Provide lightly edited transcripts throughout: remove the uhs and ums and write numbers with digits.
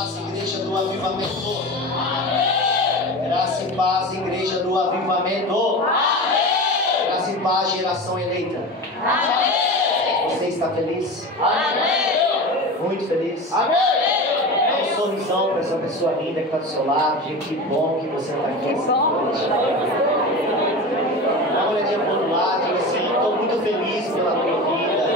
paz, igreja do avivamento. Amém. Graça e paz, igreja do avivamento. Amém. Graça e paz, geração eleita. Amém. Você está feliz? Amém. Muito feliz? Amém. Dá um sorrisão para essa pessoa linda que está do seu lado. Gente, que bom que você está aqui essa noite. Dá uma olhadinha para o outro lado, diga assim: estou muito feliz pela tua vida.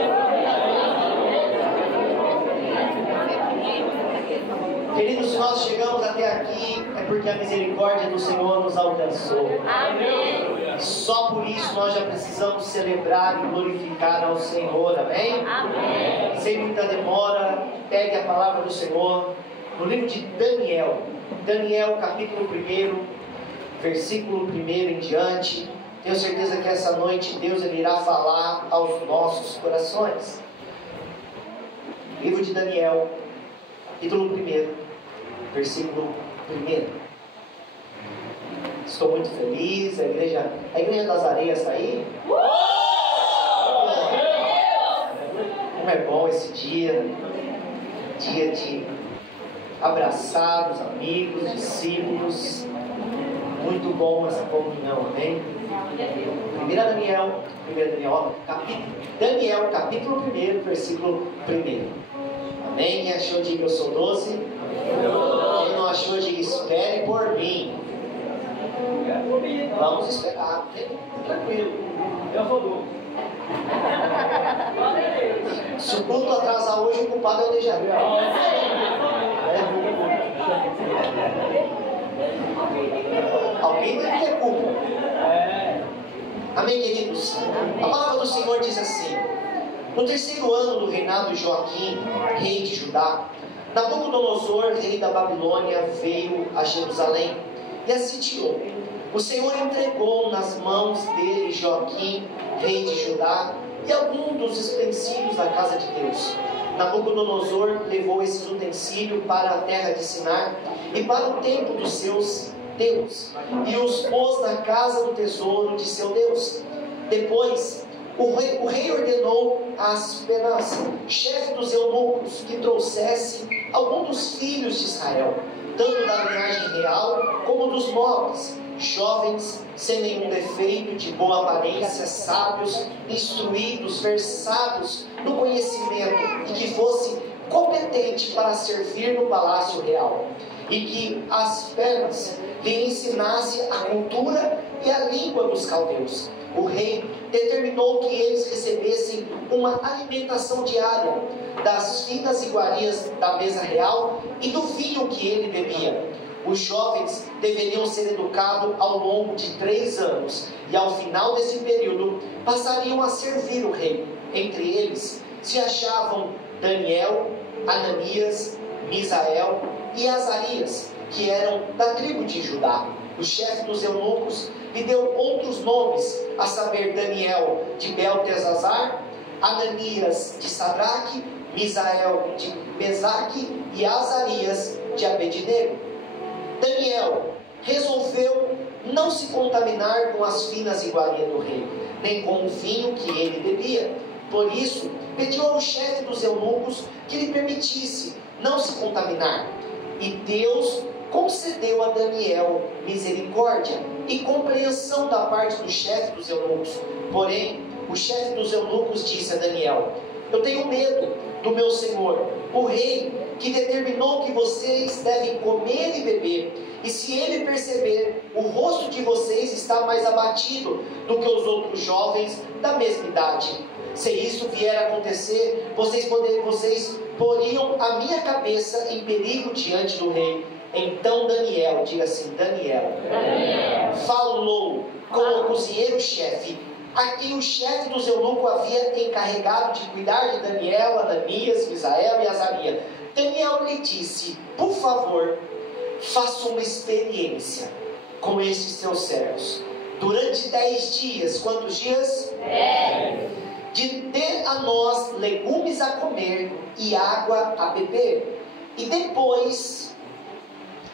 Queridos, se nós chegamos até aqui, é porque a misericórdia do Senhor nos alcançou. Amém. Só por isso nós já precisamos celebrar e glorificar ao Senhor. Amém? Amém. Sem muita demora, pegue a palavra do Senhor no livro de Daniel. Daniel, capítulo 1, versículo 1 em diante. Tenho certeza que essa noite Deus irá falar aos nossos corações. Livro de Daniel, capítulo 1, versículo 1. Estou muito feliz. A igreja das areias está aí? Como é bom esse dia de abraçar os amigos, discípulos. Muito bom essa comunhão, amém? Daniel, capítulo 1, versículo 1. Amém? Quem achou, diga: eu sou doce. Quem não achou, diga: espere por mim. Vamos esperar, tranquilo. Eu vou. Se o culto atrasar hoje, o culpado é o Dejavi. Alguém tem que ter culpa. Amém, queridos? A palavra do Senhor diz assim: no 3º ano do reinado de Joaquim, rei de Judá, Nabucodonosor, rei da Babilônia, veio a Jerusalém e a sitiou. O Senhor entregou nas mãos dele Joaquim, rei de Judá, e alguns dos utensílios da casa de Deus. Nabucodonosor levou esses utensílios para a terra de Sinar e para o templo dos seus deuses, e os pôs na casa do tesouro de seu Deus. Depois, o rei ordenou a Aspenaz, chefe dos eunucos, que trouxesse algum dos filhos de Israel, tanto da linhagem real como dos nobres, jovens, sem nenhum defeito, de boa aparência, sábios, instruídos, versados no conhecimento, e que fosse competente para servir no palácio real, e que Aspenaz lhe ensinasse a cultura e a língua dos caldeus. O rei determinou que eles recebessem uma alimentação diária das finas iguarias da mesa real e do vinho que ele bebia. Os jovens deveriam ser educados ao longo de 3 anos, e ao final desse período passariam a servir o rei. Entre eles se achavam Daniel, Ananias, Misael e Azarias, que eram da tribo de Judá. O chefe dos eunucos lhe deu outros nomes, a saber, Daniel de Beltesazar, Ananias de Sadraque, Misael de Mesaque e Azarias de Abednego. Daniel resolveu não se contaminar com as finas iguarias do rei, nem com o vinho que ele bebia. Por isso, pediu ao chefe dos eunucos que lhe permitisse não se contaminar. E Deus concedeu a Daniel misericórdia e compreensão da parte do chefe dos eunucos. Porém, o chefe dos eunucos disse a Daniel: eu tenho medo do meu senhor, o rei, que determinou que vocês devem comer e beber. E se ele perceber, o rosto de vocês está mais abatido do que os outros jovens da mesma idade. Se isso vier a acontecer, vocês poriam a minha cabeça em perigo diante do rei. Então Daniel, diga assim: Daniel falou com o cozinheiro-chefe, a quem o chefe dos eunucos havia encarregado de cuidar de Daniel, Ananias, Misael e Azarias. Daniel lhe disse: por favor, faça uma experiência com estes seus servos. Durante 10 dias, quantos dias? 10. Dê a nós legumes a comer e água a beber. E depois,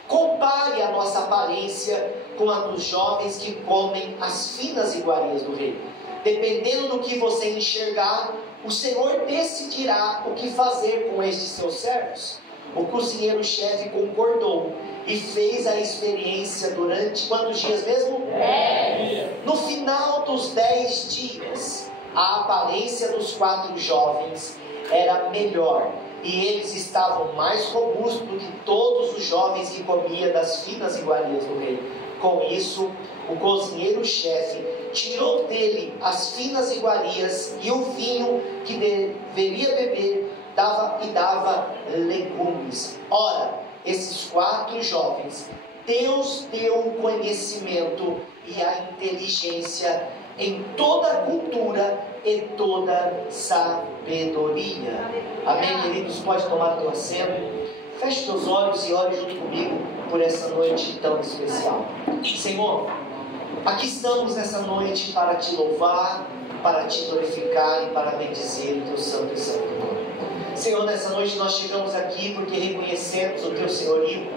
compare a nossa aparência com a dos jovens que comem as finas iguarias do rei. Dependendo do que você enxergar, o Senhor decidirá o que fazer com estes seus servos. O cozinheiro-chefe concordou e fez a experiência durante quantos dias mesmo? 10. No final dos 10 dias, a aparência dos 4 jovens era melhor e eles estavam mais robustos do que todos os jovens que comiam das finas iguarias do rei. Com isso, o cozinheiro-chefe tirou dele as finas iguarias e o vinho que deveria beber, dava legumes. Ora, esses 4 jovens, Deus deu o conhecimento e a inteligência em toda a cultura e toda sabedoria. Amém, queridos? Pode tomar teu assento. Feche teus olhos e ore junto comigo por essa noite tão especial. Senhor, aqui estamos nessa noite para te louvar, para te glorificar e para bendizer o teu santo e santo nome. Senhor, nessa noite nós chegamos aqui porque reconhecemos o teu senhorio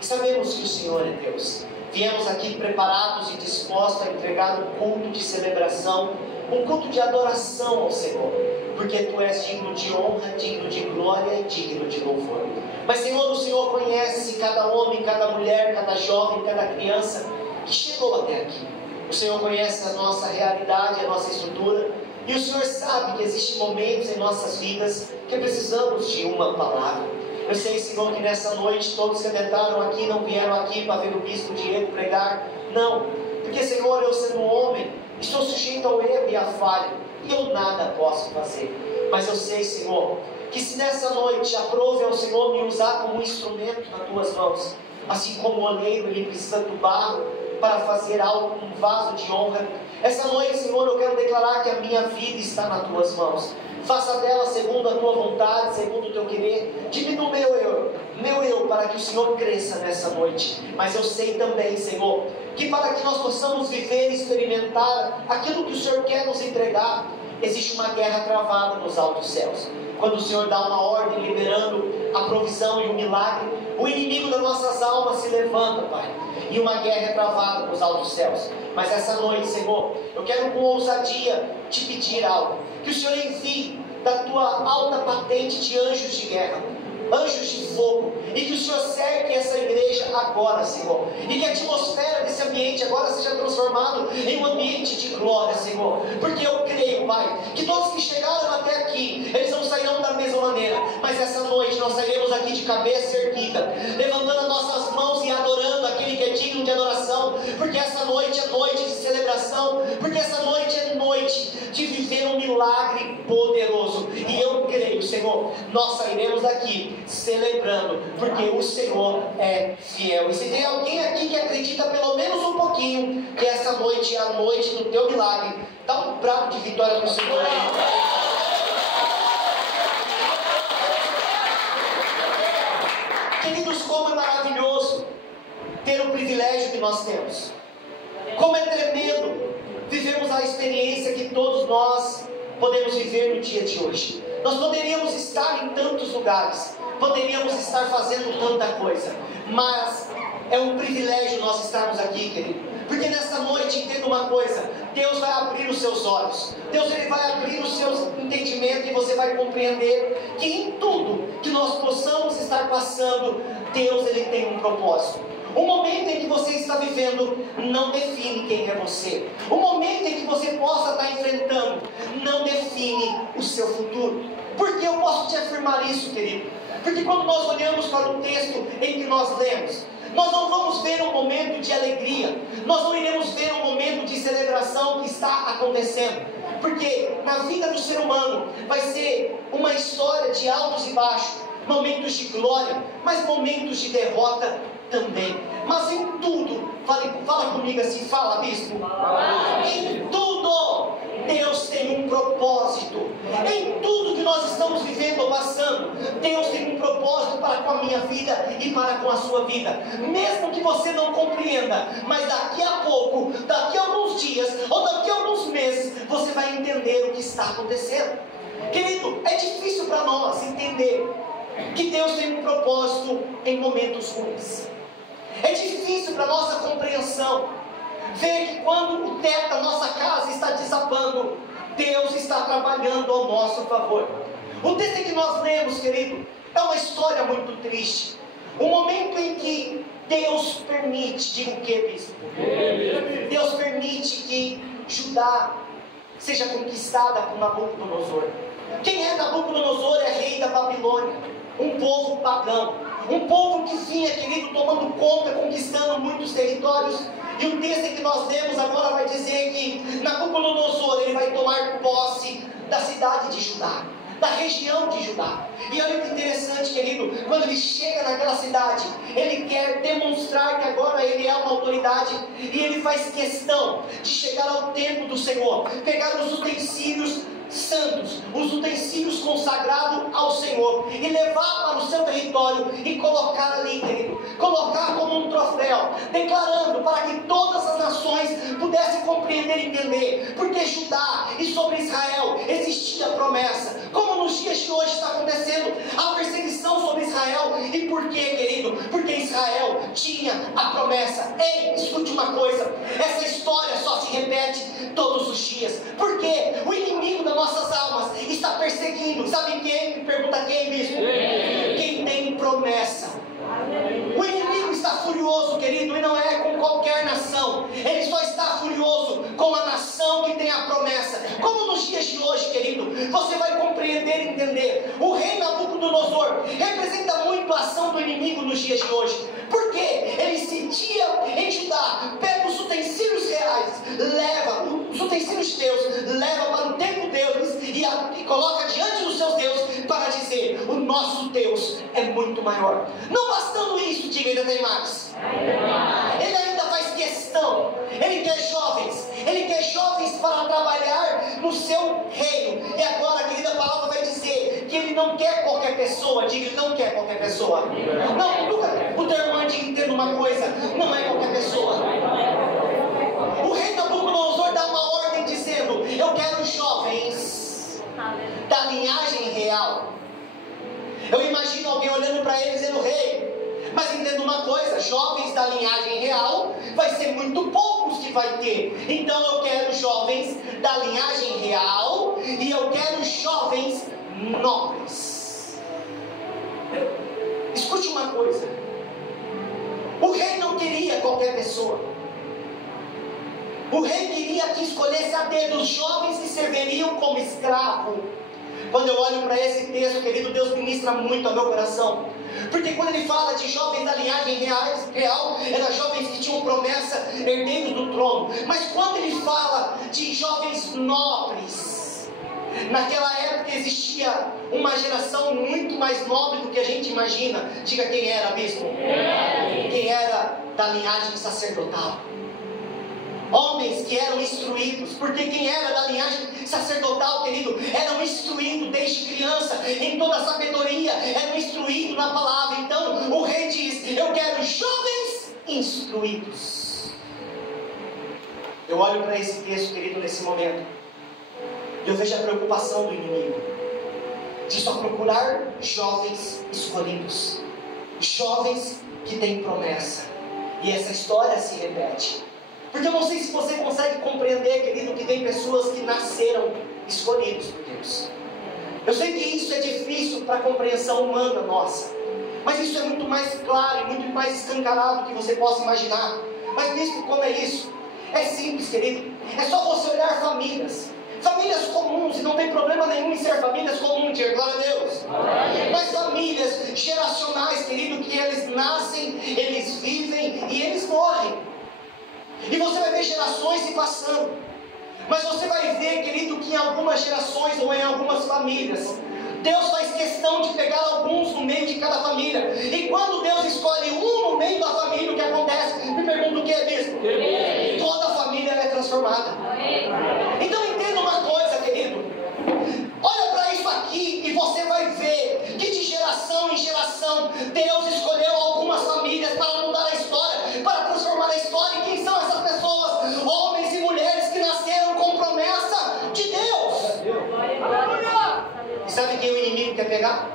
e sabemos que o Senhor é Deus. Viemos aqui preparados e dispostos a entregar um culto de celebração, um culto de adoração ao Senhor, porque Tu és digno de honra, digno de glória e digno de louvor. Mas Senhor, o Senhor conhece cada homem, cada mulher, cada jovem, cada criança que chegou até aqui. O Senhor conhece a nossa realidade, a nossa estrutura, e o Senhor sabe que existem momentos em nossas vidas que precisamos de uma palavra. Eu sei, Senhor, que nessa noite todos que entraram aqui não vieram aqui para ver o bispo Diego pregar. Não, porque Senhor, eu sendo homem, estou sujeito ao erro e à falha, e eu nada posso fazer. Mas eu sei, Senhor, que se nessa noite aprove ao Senhor me usar como um instrumento nas Tuas mãos, assim como o oleiro ele precisa do barro para fazer algo, um vaso de honra. Essa noite, Senhor, eu quero declarar que a minha vida está nas Tuas mãos. Faça dela segundo a Tua vontade, segundo o Teu querer. Diminua meu eu, para que o Senhor cresça nessa noite. Mas eu sei também, Senhor, que para que nós possamos viver e experimentar aquilo que o Senhor quer nos entregar, existe uma guerra travada nos altos céus. Quando o Senhor dá uma ordem liberando a provisão e o milagre, o inimigo das nossas almas se levanta, Pai, e uma guerra é travada nos altos céus. Mas essa noite, Senhor, eu quero com ousadia te pedir algo, que o Senhor envie da Tua alta patente de anjos de guerra, anjos de fogo, e que o Senhor cerque essa igreja agora, Senhor, e que a atmosfera desse ambiente agora seja transformado em um ambiente de glória, Senhor, porque eu creio, Pai, que todos que chegaram até aqui, eles não sairão da mesma maneira, mas essa noite nós sairemos aqui de cabeça erguida, levantando as nossas mãos e adorando aquele que é digno de adoração, porque essa noite é noite de celebração, porque essa noite é noite de viver um milagre poderoso, e eu creio, Senhor, nós sairemos daqui celebrando, porque o Senhor é fiel. E se tem alguém aqui que acredita pelo menos um pouquinho que essa noite é a noite do teu milagre, dá um prato de vitória para o Senhor aí. Queridos, como é maravilhoso ter o privilégio que nós temos, como é tremendo vivemos a experiência que todos nós podemos viver no dia de hoje. Nós poderíamos estar em tantos lugares, poderíamos estar fazendo tanta coisa, mas é um privilégio nós estarmos aqui, querido, porque nessa noite, entenda uma coisa, Deus vai abrir os seus olhos, Deus ele vai abrir os seus entendimentos, e você vai compreender que em tudo que nós possamos estar passando, Deus ele tem um propósito. O momento em que você está vivendo não define quem é você. O momento em que você possa estar enfrentando não define o seu futuro. Por que eu posso te afirmar isso, querido? Porque quando nós olhamos para o texto em que nós lemos, nós não vamos ver um momento de alegria, nós não iremos ver um momento de celebração que está acontecendo, porque na vida do ser humano vai ser uma história de altos e baixos, momentos de glória, mas momentos de derrota também. Mas em tudo, fala comigo assim, fala bispo, em tudo Deus tem um propósito. Em tudo que nós estamos vivendo ou passando, Deus tem um propósito para com a minha vida e para com a sua vida. Mesmo que você não compreenda, mas daqui a pouco, daqui a alguns dias ou daqui a alguns meses, você vai entender o que está acontecendo. Querido, é difícil para nós entender que Deus tem um propósito em momentos ruins. É difícil para nossa compreensão ver que quando o teto da nossa casa está desabando, Deus está trabalhando ao nosso favor. O texto que nós lemos, querido, É uma história muito triste. O momento em que Deus permite, diga o que, bispo? Deus permite que Judá seja conquistada por Nabucodonosor. Quem é Nabucodonosor? É rei da Babilônia, um povo pagão, um povo que vinha, querido, tomando conta, conquistando muitos territórios. E o texto que nós lemos agora vai dizer que Nabucodonosor, ele vai tomar posse da cidade de Judá, da região de Judá. E olha que interessante, querido, quando ele chega naquela cidade, ele quer demonstrar que agora ele é uma autoridade, e ele faz questão de chegar ao templo do Senhor, pegar os utensílios santos, os utensílios consagrados ao Senhor, e levar para o seu território e colocar ali, querido, colocar como um troféu, declarando para que todas as nações pudessem compreender e entender, porque Judá e sobre Israel existia promessa, como nos dias de hoje está acontecendo a perseguição sobre Israel. E por quê, querido? Porque Israel tinha a promessa. Ei, escute uma coisa, essa história só se repete todos os dias, porque o inimigo das nossas almas está perseguindo, sabe quem? Me pergunta quem, bispo? Quem tem promessa. O inimigo está furioso, querido, e não é com qualquer nação, ele só está furioso com a nação que tem a promessa. Como nos dias de hoje, querido, você vai compreender e entender. O rei Nabucodonosor representa muito a ação do inimigo nos dias de hoje, porque ele sentia em Judá, pega os utensílios reais, leva os utensílios de Deus, leva para o templo deles e coloca diante dos seus deuses para dizer: o nosso Deus é muito maior. Não bastando isso, diga, ainda tem mais. Ele ainda faz questão, ele quer jovens para trabalhar no seu reino. E agora, querida, a palavra vai dizer que ele não quer qualquer pessoa. Diga, ele não quer qualquer pessoa. Não, o teu irmão diga, entenda uma coisa, não é qualquer pessoa. O rei Nabucodonosor dá uma ordem dizendo: eu quero jovens da linhagem real. Eu imagino alguém olhando para ele dizendo: rei, mas entenda uma coisa, jovens da linhagem real vai ser muito poucos que vai ter. Então eu quero jovens da linhagem real e eu quero jovens nobres. Escute uma coisa, o rei não queria qualquer pessoa. O rei queria que escolhesse a dedo os jovens que serviriam como escravo. Quando eu olho para esse texto, querido, Deus ministra muito ao meu coração. Porque quando ele fala de jovens da linhagem real, eram jovens que tinham promessa, herdeiros do trono. Mas quando ele fala de jovens nobres, naquela época existia uma geração muito mais nobre do que a gente imagina. Diga quem era, bispo? Quem era da linhagem sacerdotal. Homens que eram instruídos, porque quem era da linhagem sacerdotal, querido, eram instruídos desde criança, em toda a sabedoria, eram instruídos na palavra. Então o rei diz: eu quero jovens instruídos. Eu olho para esse texto, querido, nesse momento, e eu vejo a preocupação do inimigo, de só procurar jovens escolhidos, jovens que têm promessa. E essa história se repete. Porque eu não sei se você consegue compreender, querido, que tem pessoas que nasceram escolhidos por Deus. Eu sei que isso é difícil para a compreensão humana nossa, mas isso é muito mais claro e muito mais escancarado do que você possa imaginar. Mas mesmo como é isso? É simples, querido. É só você olhar famílias comuns, e não tem problema nenhum em ser famílias comuns, glória a Deus. Mas famílias geracionais, querido, que eles nascem, eles vivem e eles morrem. E você vai ver gerações se passando. Mas você vai ver, querido, que em algumas gerações ou em algumas famílias, Deus faz questão de pegar alguns no meio de cada família. E quando Deus escolhe um no meio da família, o que acontece? Me pergunta o que é mesmo? Toda a família é transformada. Então entenda uma coisa, querido. Olha para isso aqui e você vai ver que de geração em geração Deus escolheu algumas famílias para mudar a história, para transformar a história. E quem são essas pessoas? Homens e mulheres que nasceram com promessa de Deus. E sabe quem o inimigo quer pegar?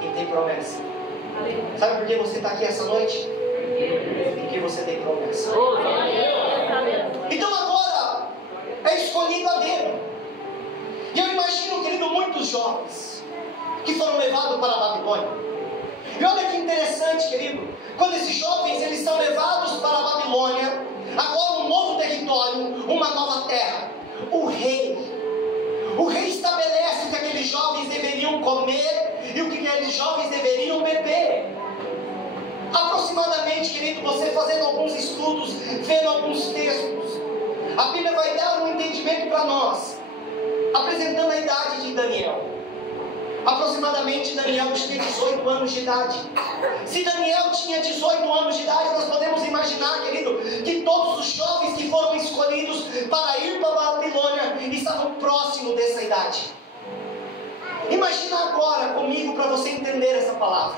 Quem tem promessa. Sabe por que você está aqui essa noite? Porque você tem promessa. Então agora é escolhido a dedo. E eu imagino, querido, muitos jovens que foram levados para a Babilônia. E olha que interessante, querido, quando esses jovens eles são levados para a Babilônia, agora um novo território, uma nova terra, o rei estabelece o que aqueles jovens deveriam comer e o que aqueles jovens deveriam beber. Aproximadamente, querido, você fazendo alguns estudos, vendo alguns textos, a Bíblia vai dar um entendimento para nós, apresentando a idade de Daniel. Aproximadamente Daniel tinha 18 anos de idade. Se Daniel tinha 18 anos de idade, nós podemos imaginar, querido, que todos os jovens que foram escolhidos para ir para a Babilônia estavam próximos dessa idade. Imagina agora comigo para você entender essa palavra.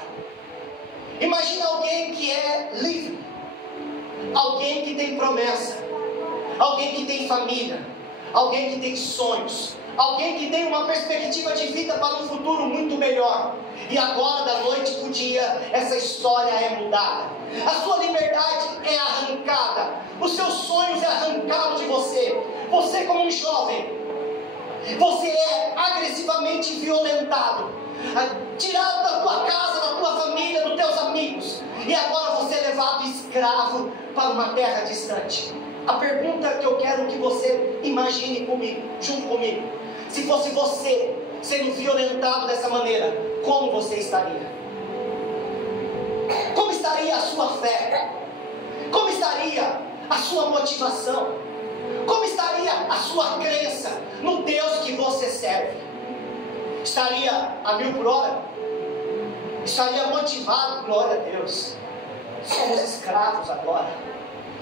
Imagina alguém que é livre, alguém que tem promessa, alguém que tem família, alguém que tem sonhos, alguém que tem uma perspectiva de vida para um futuro muito melhor. E agora, da noite para o dia, essa história é mudada. A sua liberdade é arrancada. Os seus sonhos é arrancado de você. Você como um jovem, você é agressivamente violentado, tirado da tua casa, da tua família, dos teus amigos. E agora você é levado escravo para uma terra distante. A pergunta que eu quero que você imagine comigo, junto comigo: se fosse você sendo violentado dessa maneira, como você estaria? Como estaria a sua fé? Como estaria a sua motivação? Como estaria a sua crença no Deus que você serve? Estaria a 1000 por hora? Estaria motivado? Glória a Deus. Somos escravos agora.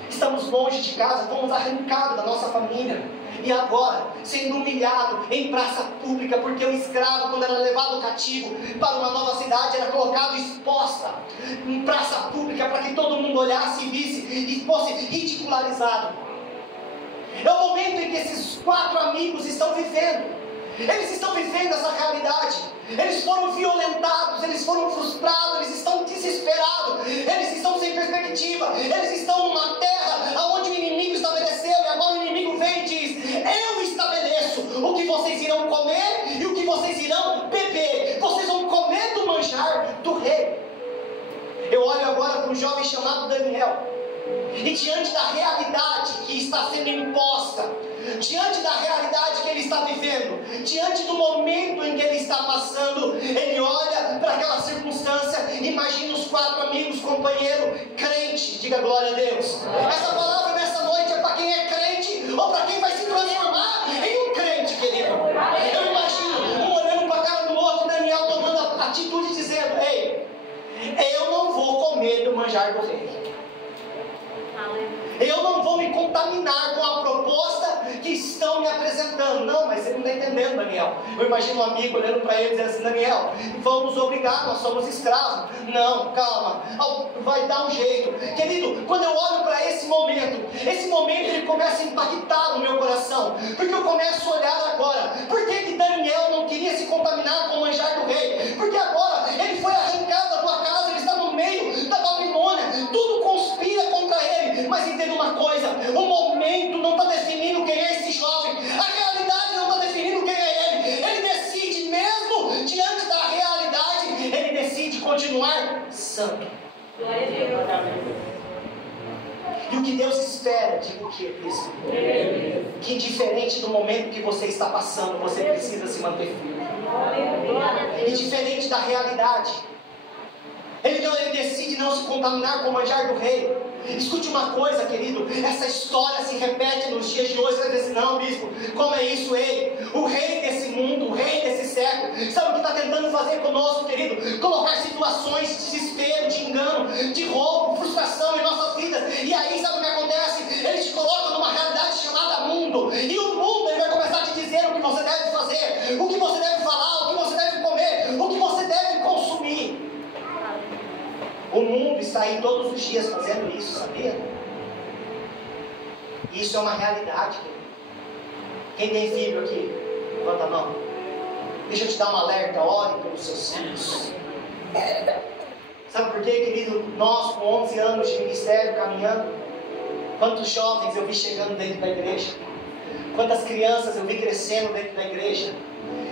Estamos longe de casa, fomos arrancados da nossa família. E agora, sendo humilhado em praça pública, porque o escravo, quando era levado cativo para uma nova cidade, era colocado exposta em praça pública para que todo mundo olhasse e visse e fosse ridicularizado. É o momento em que esses 4 amigos estão vivendo. Eles estão vivendo essa realidade. Eles foram violentados, eles foram frustrados, eles estão desesperados, eles estão sem perspectiva, eles estão numa terra onde o inimigo estabeleceu, e agora o inimigo vem e diz: eu estabeleço o que vocês irão comer e o que vocês irão beber. Vocês vão comer do manjar do rei. Eu olho agora para um jovem chamado Daniel, e diante da realidade que está sendo imposta, diante da realidade que ele está vivendo, diante do momento em que ele está passando, ele olha para aquela circunstância, imagina os 4 amigos, companheiro, crente, diga glória a Deus. Essa palavra nessa noite é para quem é crente ou para quem vai se transformar em um crente, querido. Eu imagino um olhando para a cara do outro, Daniel tomando a atitude dizendo: ei, eu não vou comer do manjar do rei. Eu não vou me contaminar com a proposta que estão me apresentando. Não, mas você não está entendendo, Daniel. Eu imagino um amigo olhando para ele e dizendo assim: Daniel, vão nos obrigar, nós somos escravos. Não, calma, vai dar um jeito. Querido, quando eu olho para esse momento ele começa a impactar no meu coração. Porque eu começo a olhar agora, por que Daniel não queria se contaminar com o manjar do rei? Porque agora ele foi arrancado da tua casa, ele está no meio da Babilônia, tudo conspira contra ele. Mas entenda uma coisa: o momento não está definindo quem é esse jovem, a realidade não está definindo quem é ele. Ele decide, mesmo diante da realidade, ele decide continuar santo. E o que Deus espera, digo o que, bispo? Que diferente do momento que você está passando, você precisa se manter firme. E diferente da realidade, ele decide não se contaminar com o manjar do rei. Escute uma coisa, querido, essa história se repete nos dias de hoje. Você vai dizer assim: não, bispo, como é isso, ei? O rei desse mundo, o rei desse século, sabe o que está tentando fazer conosco, querido? Colocar situações de desespero, de engano, de roubo, frustração em nossas vidas. E aí, sabe o que acontece? Ele te coloca numa realidade chamada mundo. E o mundo, ele vai começar a te dizer o que você deve fazer, o que você deve falar, o que você deve comer, o que você deve consumir. O mundo está aí todos os dias fazendo isso, sabia? Isso é uma realidade, querido. Quem tem filho aqui? Levanta a mão. Deixa eu te dar um alerta: ore pelos seus filhos. Sabe por quê, querido? Nós, com 11 anos de ministério caminhando, quantos jovens eu vi chegando dentro da igreja, quantas crianças eu vi crescendo dentro da igreja.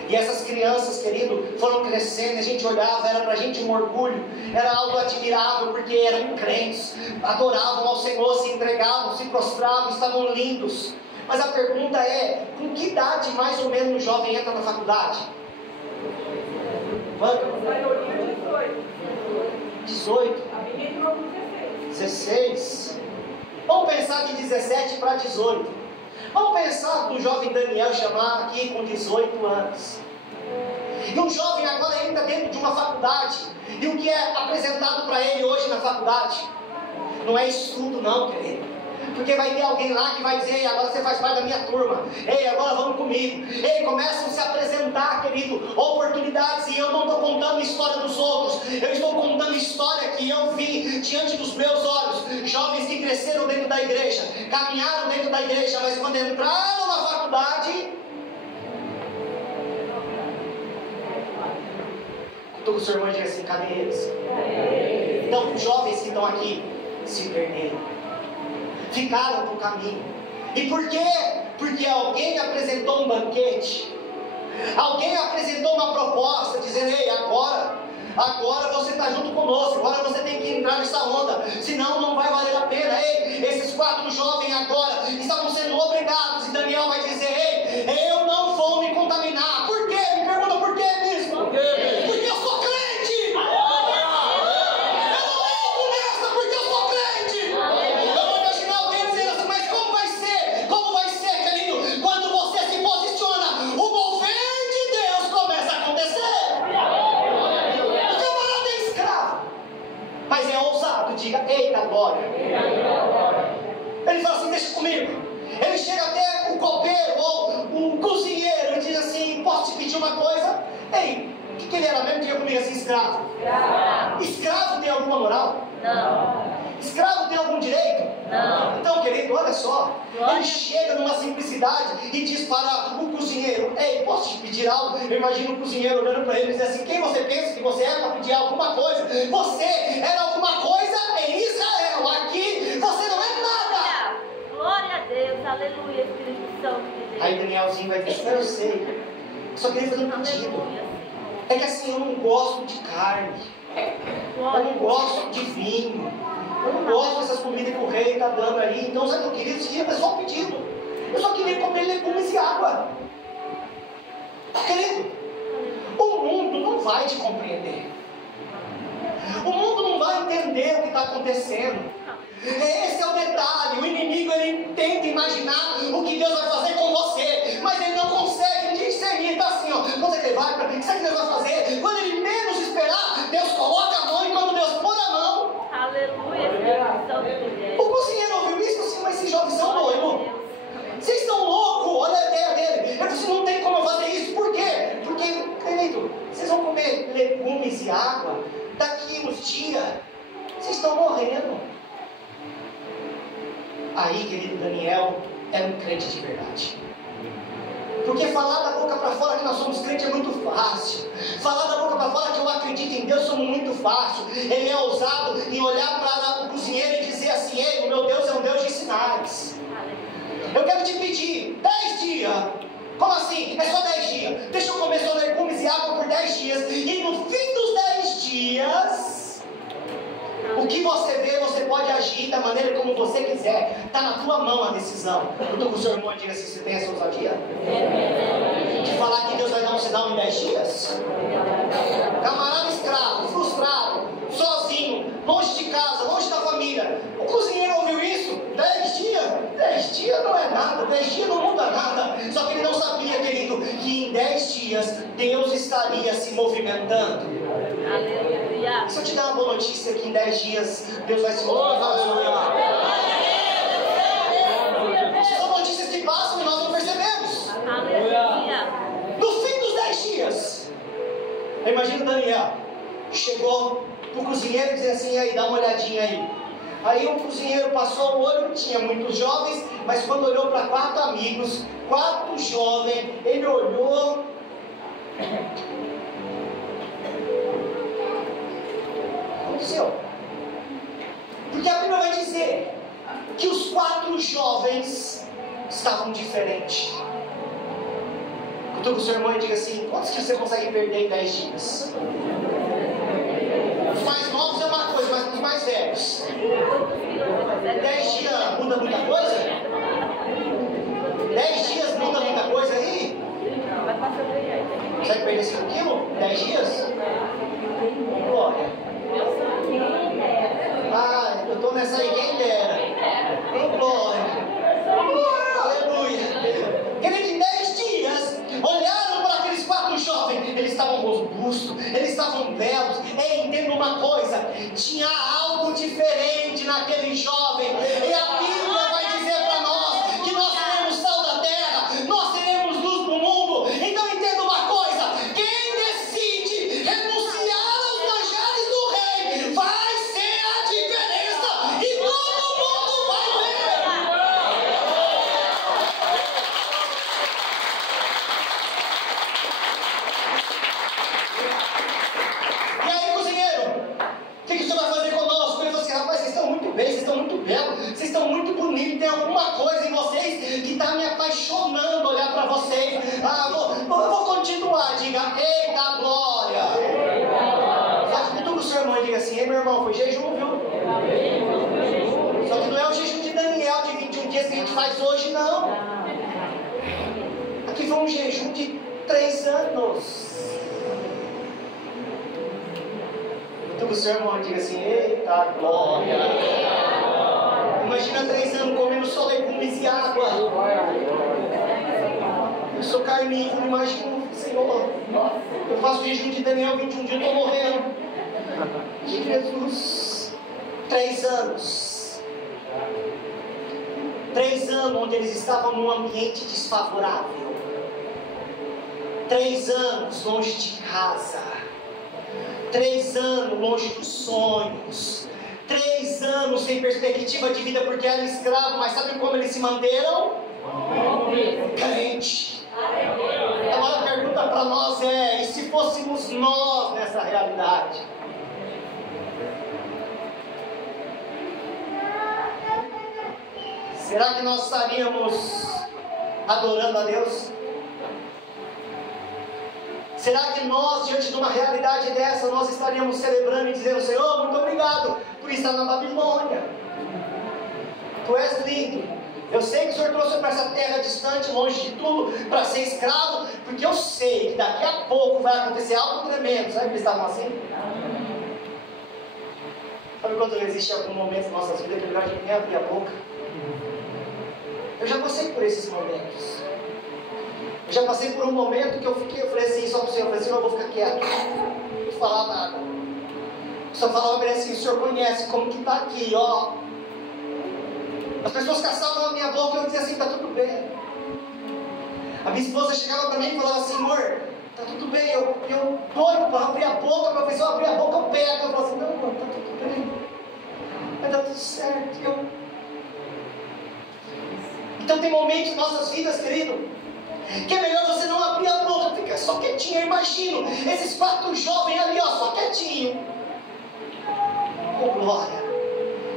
E essas crianças, querido, foram crescendo, e a gente olhava, era para a gente um orgulho, era algo admirável, porque eram crentes, adoravam ao Senhor, se entregavam, se prostravam, estavam lindos. Mas a pergunta é, com que idade mais ou menos o jovem entra na faculdade? Quanto? 18? 16? Vamos pensar de 17 para 18. Vamos pensar do jovem Daniel chamar aqui com 18 anos. E um jovem agora entra dentro de uma faculdade. E o que é apresentado para ele hoje na faculdade? Não é estudo não, querido. Porque vai ter alguém lá que vai dizer: ei, agora você faz parte da minha turma. Ei, agora vamos comigo. Ei, começam a se apresentar, querido, oportunidades. E eu não estou contando a história dos outros. Eu estou contando a história que eu vi diante dos meus olhos. Jovens que cresceram dentro da igreja, caminharam dentro da igreja, mas quando entraram na faculdade, cutuca o seu irmão e diz assim: cadê eles? Então, os jovens que estão aqui se perderam, ficaram no caminho. E por quê? Porque alguém apresentou um banquete, alguém apresentou uma proposta, dizendo: ei, agora você está junto conosco, agora você tem que entrar nessa onda, senão não vai valer a pena. Ei, esses 4 jovens agora estavam sendo obrigados, e Daniel vai dizer: ei, eu não vou me contaminar. Por quê? Me pergunta por quê mesmo? Porque eu sou crente. Eu não entro nessa porque eu sou crente. Eu vou imaginar alguém dizendo assim: mas como vai ser? Como vai ser, querido? Quando você se posiciona, o mover de Deus começa a acontecer. O camarada é escravo, mas é ousado. Diga: eita glória. Ele fala assim: deixa comigo. Ele chega até o copeiro ou o cozinheiro e diz assim: posso te pedir uma coisa? Ei, o que ele era mesmo? Diga comigo assim: escravo. Escravo tem alguma moral? Não. Escravo tem algum direito? Não. Então, querido, olha só. Ele chega numa simplicidade e diz para o cozinheiro: ei, posso te pedir algo? Eu imagino o cozinheiro olhando para ele e diz assim: quem você pensa que você é para pedir alguma coisa? Você era alguma coisa em Israel. Aqui você não é nada. Glória a Deus, aleluia, Espírito Santo de Deus. Aí Danielzinho vai dizer: eu sei, só queria fazer um pedido. Aleluia. É que assim, eu não gosto de carne, eu não gosto de vinho, eu não gosto dessas comidas que o rei está dando ali. Então, sabe o que eu queria? Esse dia foi só um pedido. Eu só queria comer legumes e água. Querido, o mundo não vai te compreender. O mundo não vai entender o que está acontecendo. Esse é o detalhe. O inimigo, ele tenta imaginar o que Deus vai fazer com você, mas ele não consegue discernir. Está assim, ó: você que vai, sabe o que Deus vai fazer? Quando ele menos esperar, Deus coloca a mão, e quando Deus pôr a mão, Aleluia, Espírito Santo de Deus. o cozinheiro ouviu isso assim: mas esses jovens são doidos. Vocês estão loucos? Olha a ideia dele. Ele disse: não tem como eu fazer isso. Por quê? Porque, querido, vocês vão comer legumes e água daqui uns dias. Vocês estão morrendo. Aí, querido, Daniel era um crente de verdade. Porque falar da boca para fora que nós somos crentes é muito fácil. Falar da boca para fora que eu acredito em Deus é muito fácil. Ele é ousado em olhar para o cozinheiro e dizer assim: ei, o meu Deus é um Deus de sinais. Eu quero te pedir 10 dias. Como assim? É só 10 dias. Deixa eu comer só legumes e água por 10 dias. E no fim dos 10 dias, o que você vê, você pode agir da maneira como você quiser. Está na tua mão a decisão. Eu estou com o seu irmão e diga assim: você tem essa ousadia? De falar que Deus vai dar um sinal em 10 dias? Camarada escravo, frustrado, sozinho, longe de casa, longe da família. O cozinheiro ouviu isso? 10 dias? 10 dias não é nada, 10 dias não muda nada. Só que ele não sabia, querido, que em 10 dias Deus estaria se movimentando. Aleluia. Se eu te dar uma boa notícia, que em 10 dias Deus vai se movimentar no seu lugar. São notícias que passam e nós não percebemos. Aleluia. No fim dos 10 dias, imagina Daniel chegou para o cozinheiro e disse assim: aí, dá uma olhadinha aí. Aí o cozinheiro passou o olho, tinha muitos jovens, mas quando olhou para 4 amigos, 4 jovens, ele olhou. Aconteceu. Porque a Bíblia vai dizer que os 4 jovens estavam diferentes. Então o seu irmão diga assim: quantos que você consegue perder em 10 dias? Os mais novos é uma coisa, mas os mais velhos. 10 dias muda muita coisa? 10 dias muda muita coisa aí? Consegue perder 5 quilos? 10 dias? Glória. Ah, eu estou nessa aí, quem dera. Oh, glória. Aleluia. Querido, em 10 dias, olharam para aqueles 4 jovens. Eles estavam robustos, eles estavam belos. Ei, entenda uma coisa: tinha algo diferente naquele jovem. E a Bíblia vai dizer para nós que nós seremos sal da terra, nós seremos luz do mundo. Então entenda uma coisa: quem decide renunciar aos manjares do rei vai ser a diferença e todo mundo vai ver. E aí, cozinheiro, o que você vai fazer conosco? Ele falou assim: rapaz, vocês estão muito bem, vocês estão muito belos, vocês estão muito bonitos, tem alguma coisa em vocês que está me apaixonando olhar para vocês. Eu vou continuar. Diga: eita glória. Faz com tudo o seu irmão e diga assim: ei, meu irmão, foi jejum, viu? Só que não é o jejum de Daniel de 21 dias que a gente faz hoje, não. Aqui foi um jejum de 3 anos. O seu irmão diga assim: eita glória. Imagina 3 anos comendo só legumes e água. Eu sou carnívoro, imagina, Senhor. Eu faço jejum de Daniel 21 dias, eu estou morrendo. Jesus. 3 anos. 3 anos onde eles estavam num ambiente desfavorável. 3 anos longe de casa. 3 anos longe dos sonhos. 3 anos sem perspectiva de vida porque eram escravos. Mas sabe como eles se manteram? Crente. Agora a pergunta para nós é: e se fôssemos nós nessa realidade? Será que nós estaríamos adorando a Deus? Será que nós, diante de uma realidade dessa, nós estaríamos celebrando e dizendo: Senhor, muito obrigado por estar na Babilônia. Tu és lindo. Eu sei que o Senhor trouxe para essa terra distante, longe de tudo, para ser escravo, porque eu sei que daqui a pouco vai acontecer algo tremendo. Sabe que eles estavam assim? Sabe quando existe algum momento em nossas vidas que a gente nem abrir a boca? Eu já passei por esses momentos. Eu já passei por um momento que eu falei assim só para o Senhor: eu falei assim, eu vou ficar quieto, não vou falar nada. Só falava para ele assim: o Senhor conhece como que está aqui, ó. As pessoas caçavam na minha boca e eu dizia assim: está tudo bem. A minha esposa chegava para mim e falava: Senhor, está tudo bem. Eu doido para abrir a boca, para ver se eu abrir a boca eu pego. Eu falava assim: não, está tudo bem, vai dar tudo certo. Então tem momentos em nossas vidas, querido, que é melhor você não abrir a boca, ficar só quietinho. Eu imagino esses 4 jovens ali, ó, só quietinho. Oh, glória.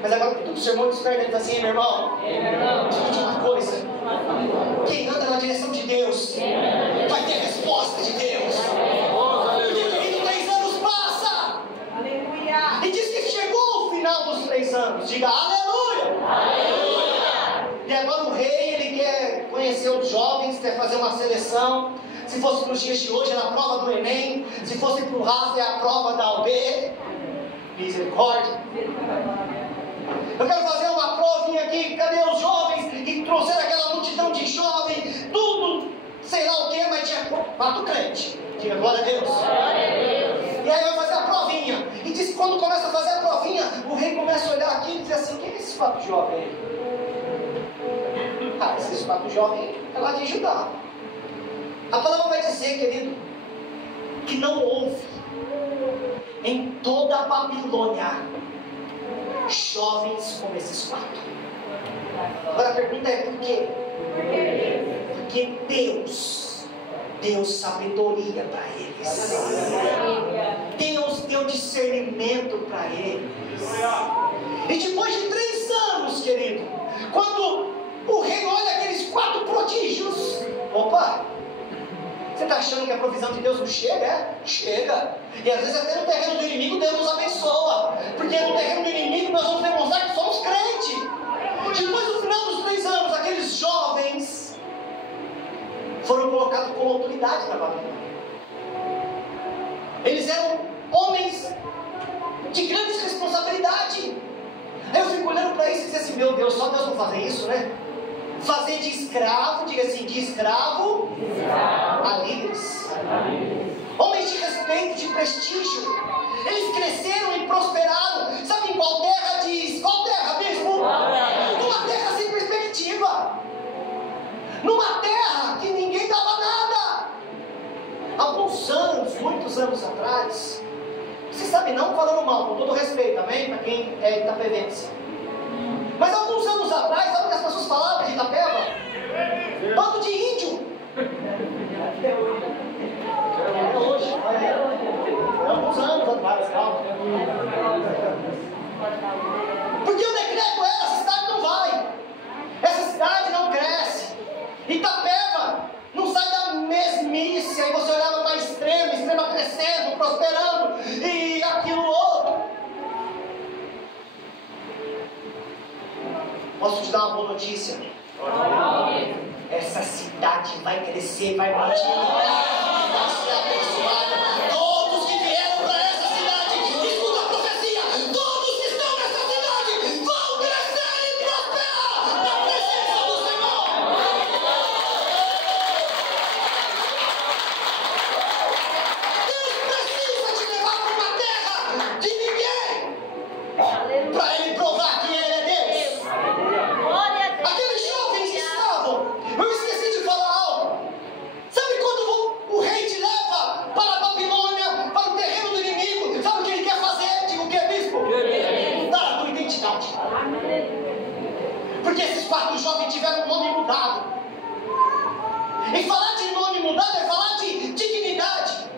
Mas agora tudo o seu irmão desperta e diz assim: meu irmão, deixa eu te dizer uma coisa. Quem anda na direção de Deus vai ter resposta de Deus. Porque, querido, 3 anos passa. Aleluia. E diz que chegou o final dos 3 anos. Diga aleluia. Aleluia. E agora o rei, ele quer conhecer os jovens, quer fazer uma seleção. Se fosse para os dias de hoje, era a prova do Enem. Se fosse para o Rafa, é a prova da UB. Misericórdia. Eu quero fazer uma provinha aqui. Cadê os jovens? E trouxeram aquela multidão de jovens, tudo, sei lá o que, mas tinha 4 crentes. Diga glória a Deus. E aí vai fazer a provinha. E diz que quando começa a fazer a provinha, o rei começa a olhar aqui e diz assim: quem é esses 4 jovens aí? Ah, esses 4 jovens é lá de Judá. A palavra vai dizer, querido, que não houve em toda a Babilônia jovens como esses 4. Agora a pergunta é: por quê? Porque Deus deu sabedoria para eles. Deus deu discernimento para eles. E depois de 3 anos, querido, quando o rei olha aqueles 4 prodígios, opa, Você está achando que a provisão de Deus não chega? É? Chega. E às vezes até no terreno do inimigo Deus nos abençoa. Porque no terreno do inimigo nós vamos demonstrar que somos crentes. Depois do final dos 3 anos, aqueles jovens foram colocados com autoridade na Babilônia. Eles eram homens de grandes responsabilidade. Aí eu fico olhando para isso e dizendo assim, meu Deus, só Deus não fazer isso, né? Fazer de escravo, diga assim, de escravo a líderes. Homens de respeito, de prestígio. Eles cresceram e prosperaram. Sabe em qual terra diz? Qual terra, bispo? Numa terra sem perspectiva. Numa terra que ninguém dava nada. Alguns anos, muitos anos atrás, você sabe não falando mal, com todo respeito, amém? Para quem é itapevense. Mas alguns anos atrás, sabe o que as pessoas falavam de Itapeva? Bando de índio. É hoje. É alguns anos atrás, calma. Porque o decreto era, essa cidade não vai. Essa cidade não cresce. Itapeva não sai da mesmice. Aí você olhava para a extrema crescendo, prosperando, e aquilo outro. Posso te dar uma boa notícia? Essa cidade vai crescer, vai multiplicar, vai ser abençoada. Todos que vieram para essa cidade, escuta a profecia, todos que estão nessa cidade vão crescer e prosperar na presença do Senhor. Deus precisa te levar para uma terra de ninguém, para Ele provar que Ele é Deus. Aqueles jovens estavam, eu esqueci de falar algo. Sabe quando o rei te leva para a Babilônia, para o terreno do inimigo, sabe o que ele quer fazer? Diga o que, bispo? Mudar a tua identidade. Porque esses 4 jovens tiveram o nome mudado. E falar de nome mudado é falar de dignidade.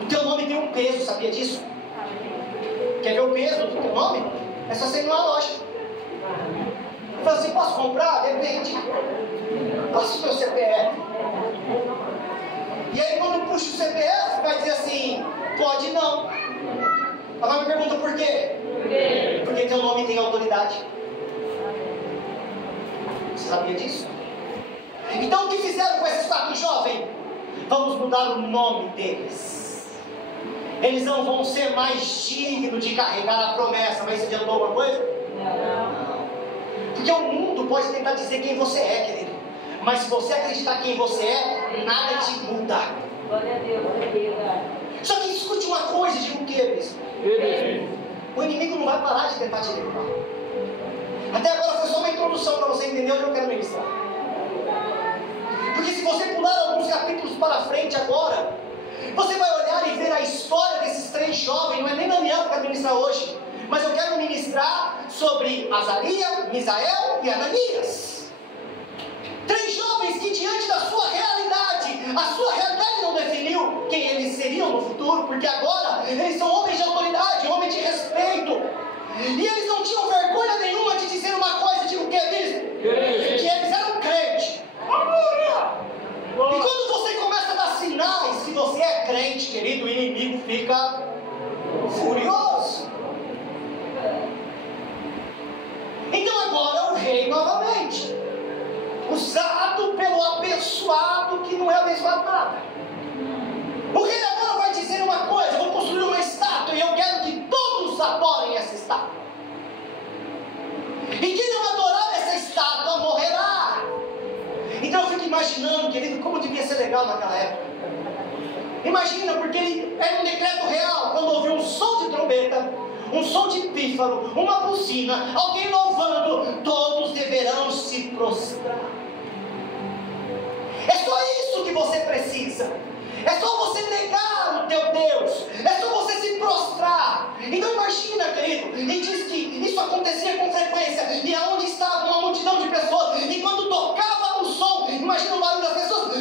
O teu nome tem um peso, sabia disso? Quer ver o peso do teu nome? É só você ir numa loja. Fala assim, posso comprar? Depende. Passa o seu CPF. E aí quando puxa o CPF, vai dizer assim, pode não. Agora me pergunta por quê? Porque teu nome tem autoridade. Você sabia disso? Então o que fizeram com esses 4 jovens? Vamos mudar o nome deles. Eles não vão ser mais dignos de carregar a promessa. Mas isso adiantou alguma coisa? Não. Porque o mundo pode tentar dizer quem você é, querido. Mas se você acreditar quem você é, nada te muda. Glória a Deus. Só que escute uma coisa, diga o que, bispo? O inimigo não vai parar de tentar te derrubar. Até agora foi só uma introdução para você entender onde eu quero ministrar. Porque se você pular alguns capítulos para frente agora, você vai olhar e ver a história desses 3 jovens. Não é nem Daniel que eu quero ministrar hoje, mas eu quero ministrar sobre Azarias, Misael e Ananias. 3 jovens que diante da sua realidade, a sua realidade não definiu quem eles seriam no futuro, porque agora eles são homens de autoridade, homens de respeito. E eles não tinham vergonha nenhuma de dizer uma coisa, tipo o que, bispo? Que eles eram crentes. E quando você começa a dar sinais que você é crente, querido, o inimigo fica furioso. Então agora o rei novamente, usado pelo abençoado que não é abençoado nada. O rei agora vai dizer uma coisa, eu vou construir uma estátua e eu quero que todos adorem essa estátua. E quem não adorar essa estátua morrerá. Então eu fico imaginando, querido, como devia ser legal naquela época. Imagina, porque ele era um decreto real. Quando ouviu um som de trombeta, um som de pífaro, uma buzina, alguém louvando, todos deverão se prostrar. É só isso que você precisa. É só você negar o teu Deus. É só você se prostrar. Então imagina, querido, e diz que isso acontecia com frequência. E aonde estava uma multidão de pessoas, e quando tocava o som, imagina o barulho das pessoas.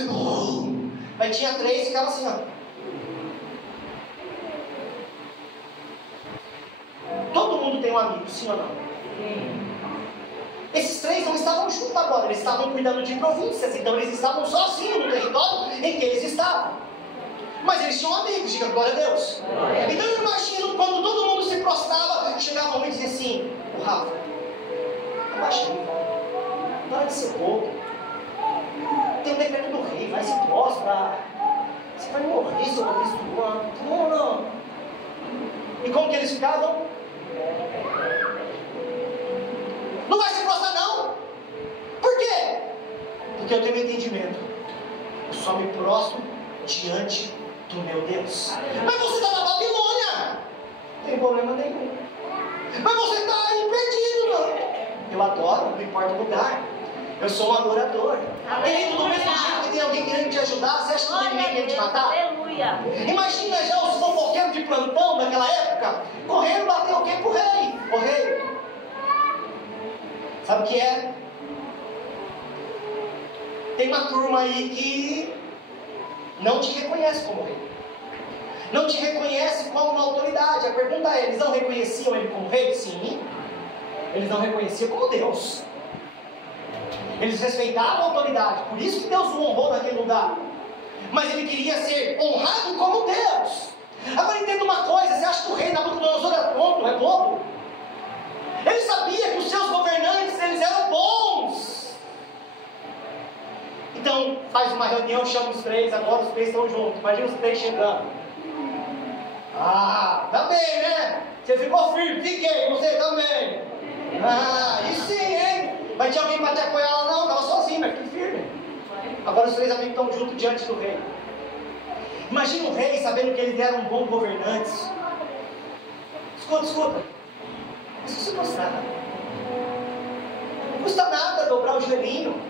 Aí tinha 3 e ficava assim, ó. Todo mundo tem um amigo, sim ou não? Esses três não estavam juntos agora, eles estavam cuidando de províncias, então eles estavam sozinhos no território em que eles estavam. Mas eles tinham amigos, diga glória a Deus. Então eu imagino quando todo mundo se prostrava, chegava um e dizia assim: o Rafa, abaixa aí, para de ser bobo. Tem um decreto do rei, vai se prostra. Você vai morrer, seu obstruante. Não. E como que eles ficavam? Não vai se prostrar não. Por quê? Porque eu tenho entendimento. Eu só me prostro diante do meu Deus. Mas você está na Babilônia. Não tem problema nenhum. Mas você está aí perdido, não. Eu adoro, não importa o lugar. Eu sou um adorador. Querido, do mesmo jeito que tem alguém querendo te ajudar, você acha que não tem ninguém querendo te matar? Aleluia. Imagina já os fofoqueiros de plantão daquela época, correndo bater o quê pro rei? O rei, sabe o que é? Tem uma turma aí que não te reconhece como rei, não te reconhece como uma autoridade. A pergunta é: eles não reconheciam ele como rei? Sim. Eles não reconheciam como Deus. Eles respeitavam a autoridade, por isso que Deus o honrou naquele lugar. Mas ele queria ser honrado como Deus. Agora entenda uma coisa: você acha que o rei Nabucodonosor era tonto, é bobo? Ele sabia que os seus governantes, eles eram bons. Então faz uma reunião, chama os três, agora os três estão juntos. Imagina os três chegando. Ah, tá bem, né? Você ficou firme, fiquei, você também. Ah, isso sim, hein? Mas tinha alguém para te apoiar lá? Não, estava sozinho, mas fique firme. Agora os três amigos estão juntos diante do rei. Imagina o rei sabendo que eles eram bons governantes. Escuta. Isso se prostrar. Não custa nada dobrar o joelhinho.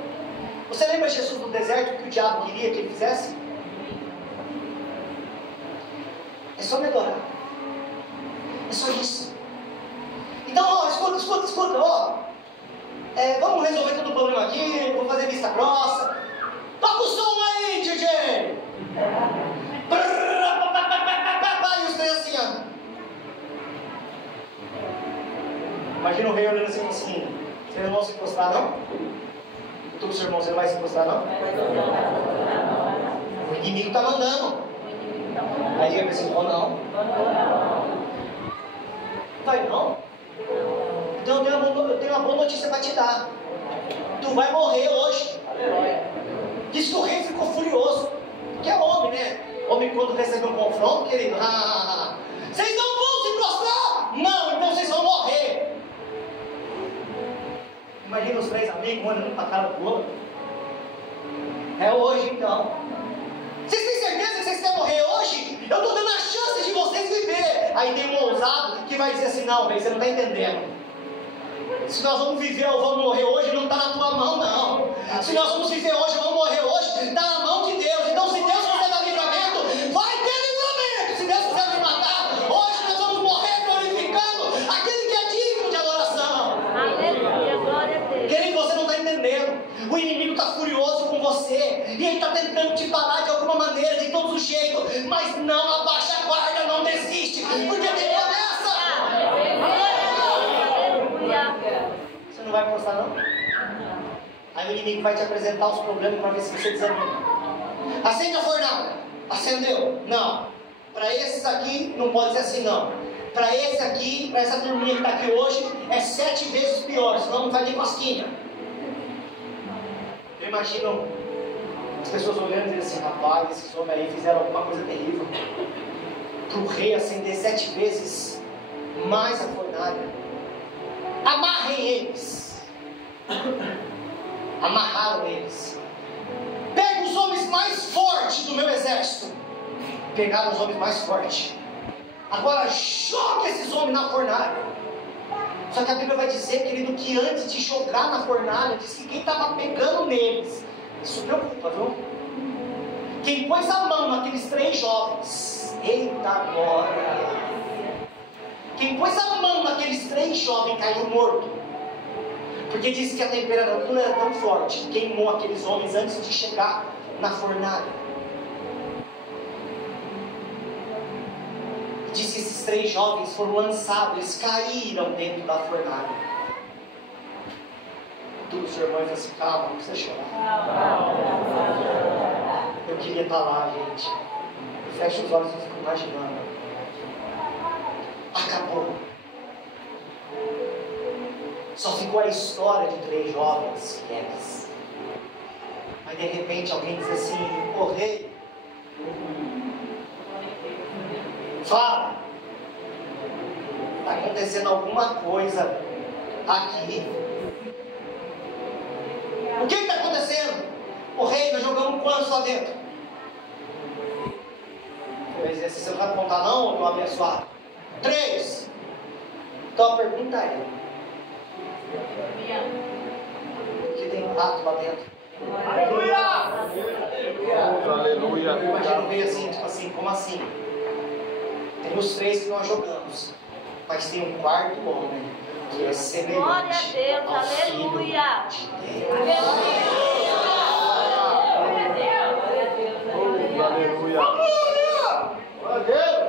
Você lembra Jesus no deserto, que o diabo queria que ele fizesse? É só me adorar. É só isso. Então, ó, escuta, ó. Vamos resolver todo o problema aqui, vou fazer vista grossa. Toca o som aí, DJ! E os três assim, ó. Imagina o rei olhando assim: vocês não vão se prostrar, não? Tu, seu irmão, você não vai se prostrar, não? O inimigo está mandando. Aí diga para assim: não. Vai não? Então eu tenho uma boa notícia para te dar. Tu vai morrer hoje. Diz que o rei ficou furioso. Que é homem, né? Homem, quando recebe um confronto, querido, vocês não vão se prostrar? Não, então vocês vão morrer. Imagina os três amigos olhando para a cara do outro. É hoje então. Vocês têm certeza que vocês querem morrer hoje? Eu estou dando a chance de vocês viver. Aí tem um ousado que vai dizer assim: não, você não está entendendo. Se nós vamos viver ou vamos morrer hoje, não está na tua mão, não. Se nós vamos viver hoje ou vamos morrer hoje, está na mão de Deus. Então, se Deus quiser dar livramento, vai ter livramento. Se Deus quiser nos matar, hoje nós vamos morrer glorificando aquele que é digno de adoração. Aleluia, glória a Deus. Querido, você não está entendendo. O inimigo está furioso com você e ele está tentando te parar de alguma maneira, de todos os jeitos. Mas não abaixa a guarda, não desiste, porque tem promessa. Você não vai postar, não? Aí o inimigo vai te apresentar os problemas para ver se você desanima. Acende a fornalha. Acendeu? Não. Para esses aqui não pode ser assim, não. Para esse aqui, para essa turminha que está aqui hoje, é 7 vezes pior, senão não vai nem cosquinha. Eu imagino as pessoas olhando e dizendo assim: rapaz, esses homens aí fizeram alguma coisa terrível. Para o rei acender 7 vezes mais a fornalha. Amarrem eles. Amarraram eles. Pega os homens mais fortes do meu exército. Pegaram os homens mais fortes. Agora joga esses homens na fornalha. Só que a Bíblia vai dizer, querido, que antes de jogar na fornalha, diz que quem estava pegando neles, isso preocupa, viu? Quem pôs a mão naqueles 3 jovens, eita glória! Quem pôs a mão naqueles 3 jovens caiu morto. Porque diz que a temperatura era tão forte que queimou aqueles homens antes de chegar na fornalha. Diz que esses 3 jovens foram lançados, eles caíram dentro da fornalha. tudo, seu irmão, e falou assim: calma, não precisa chorar. Eu queria estar lá, gente. Eu fecho os olhos e fico imaginando. Acabou. Só ficou a história de 3 jovens fiéis. Mas de repente alguém diz assim: ô rei, fala, está acontecendo alguma coisa aqui. O que está acontecendo? O rei, nós jogamos quantos lá dentro? Você não vai contar não, meu abençoado? 3. Então a pergunta é: o que tem rato lá dentro? Aleluia! Aleluia! Imagina o rei assim, tipo assim, como assim? Tem os 3 que nós jogamos, mas tem um 4º homem que é semelhante Glória a Deus, ao aleluia! Filho de Deus. Aleluia! Aleluia!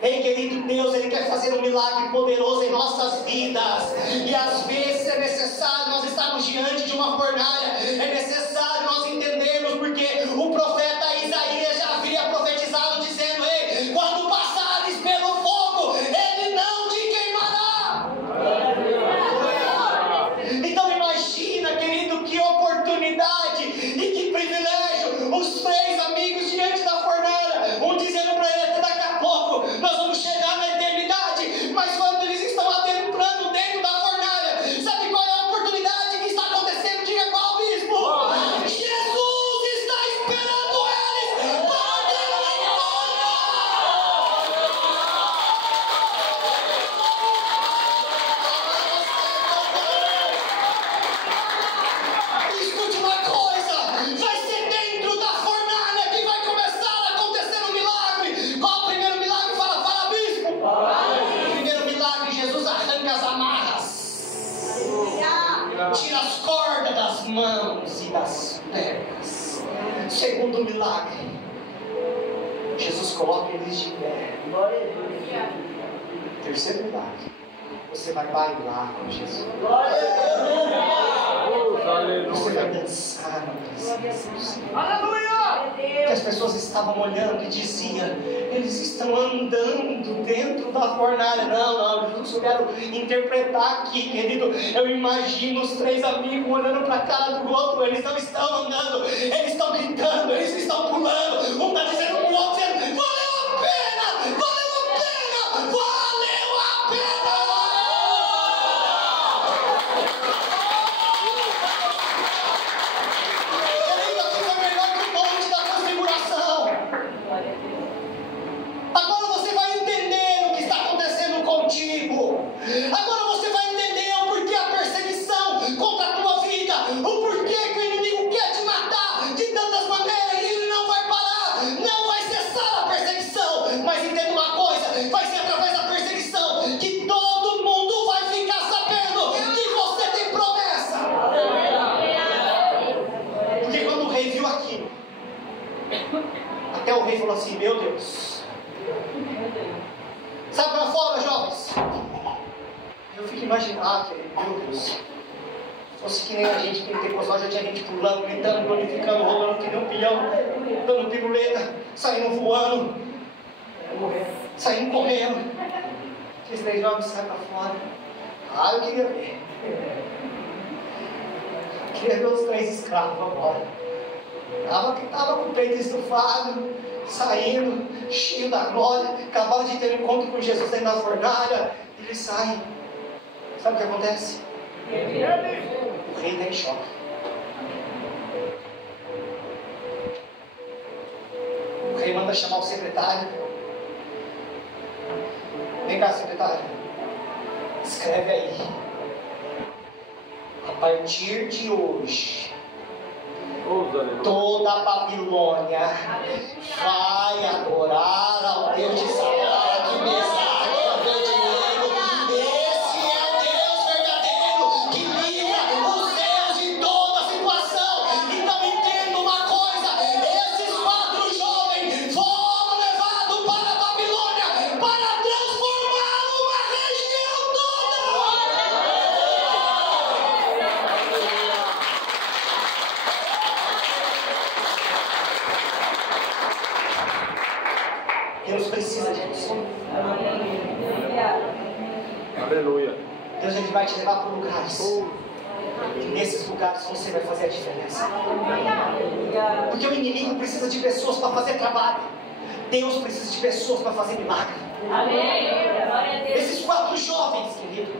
Ei, querido Deus, Ele quer fazer um milagre poderoso em nossas vidas. E às vezes é necessário nós estarmos diante de uma fornalha. É necessário nós entendermos, porque o profeta Isaías já havia profetizado dizendo: ei, quando passares pelo fogo, ele não te queimará. Então imagina, querido, que oportunidade e que privilégio. Os 3 amigos diante da fornalha, um dizendo para ele: até daqui a pouco nós vamos chegar na eternidade. Mas quando eles estão adentrando dentro da fornalha, sabe qual é a oportunidade que está acontecendo? Diga qual, bispo? Jesus está esperando eles para ter uma história. Escute uma coisa: vai ser dentro da fornalha que vai começar a acontecer um milagre. Qual o primeiro milagre? Fala, bispo. O primeiro milagre: Jesus arranca as amarras, tira as cordas das mãos e das pernas. Segundo milagre: Jesus coloca eles de pé. Terceiro milagre: você vai bailar com Jesus. Você vai dançar na presença do Senhor. Que as pessoas estavam olhando e diziam: eles estão andando dentro da fornalha. Não, eu quero interpretar aqui, querido. Eu imagino os 3 amigos olhando para a cara do outro. Eles não estão andando, eles estão gritando, eles estão pulando. Um está dizendo para o outro, dizendo: valeu a pena, valeu a pena, valeu a pena. Querido, aqui foi melhor que o monte da transfiguração. Agora você vai entender o que está acontecendo contigo. Agora você vai entender o porquê a perseguição contra a tua vida, o porquê que o inimigo quer te matar de tantas maneiras e ele não vai parar, não vai cessar a perseguição. Mas entenda uma coisa: vai ser através da perseguição que todo mundo vai ficar sabendo que você tem promessa. Porque quando o rei viu aquilo, até o rei falou assim: meu Deus. Sai para fora, jovens. Eu fico imaginando, meu Deus, se fosse que nem a gente pentecostal, já tinha gente pulando, gritando, glorificando, rolando que nem um pilhão, dando piruleta, saindo voando, saindo correndo. Aqueles 3 jovens saem para fora. Eu queria ver. Queria ver os 3 escravos agora. Estava com o peito estufado, saindo, cheio da glória, acabaram de ter um encontro com Jesus dentro da fornalha. Eles saem. Sabe o que acontece? O rei está em choque. O rei manda chamar o secretário. Vem cá, secretário. Escreve aí: a partir de hoje, toda a Babilônia vai adorar ao Deus de Sadraque, Mesaque e Abednego. Esse é o Deus verdadeiro que livra os seus de toda situação. Então entenda uma coisa: esses 4 jovens foram levados para a Babilônia para transformar uma região toda. Jesus. Aleluia. Deus, Ele vai te levar para lugares. E nesses lugares você vai fazer a diferença. Porque o inimigo precisa de pessoas para fazer trabalho. Deus precisa de pessoas para fazer milagre. Esses 4 jovens, querido,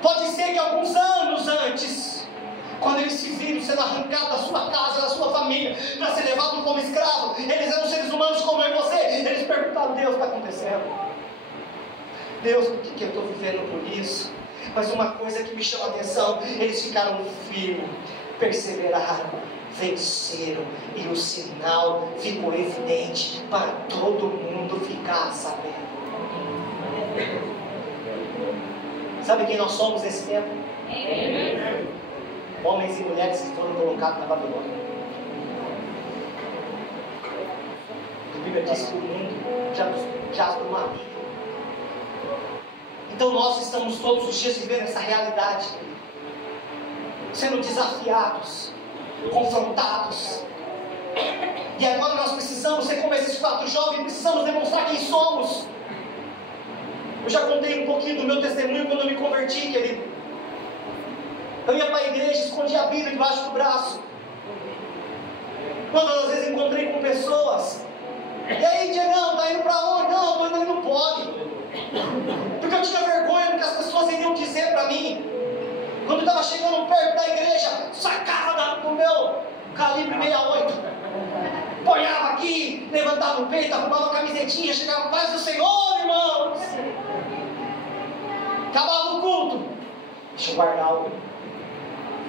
pode ser que alguns anos antes, quando eles se viram sendo arrancados da sua casa, da sua família, para ser levados como escravo, eles eram seres humanos como eu e você. Eles perguntaram: Deus, o que está acontecendo? Deus, por que eu estou vivendo por isso? Mas uma coisa que me chama a atenção: eles ficaram firmes, perseveraram, venceram, e o sinal ficou evidente para todo mundo ficar sabendo. Sabe quem nós somos nesse tempo? Homens e mulheres que foram colocados na Babilônia. A Bíblia diz que o mundo já do maligno. Então nós estamos todos os dias vivendo essa realidade, sendo desafiados, confrontados. E agora nós precisamos ser como esses 4 jovens, precisamos demonstrar quem somos. Eu já contei um pouquinho do meu testemunho quando eu me converti, querido. Eu ia para a igreja, escondia a Bíblia debaixo do braço. Quando às vezes encontrei com pessoas: e aí, Diegão, tá indo para onde? Não, estou indo ali no pod. Porque eu tinha vergonha do que as pessoas iriam dizer para mim. Quando eu estava chegando perto da igreja, sacava do meu calibre 68, ponhava aqui, levantava o peito, arrumava a camisetinha, chegava: paz do Senhor, irmãos. Acabava o culto, deixa eu guardar o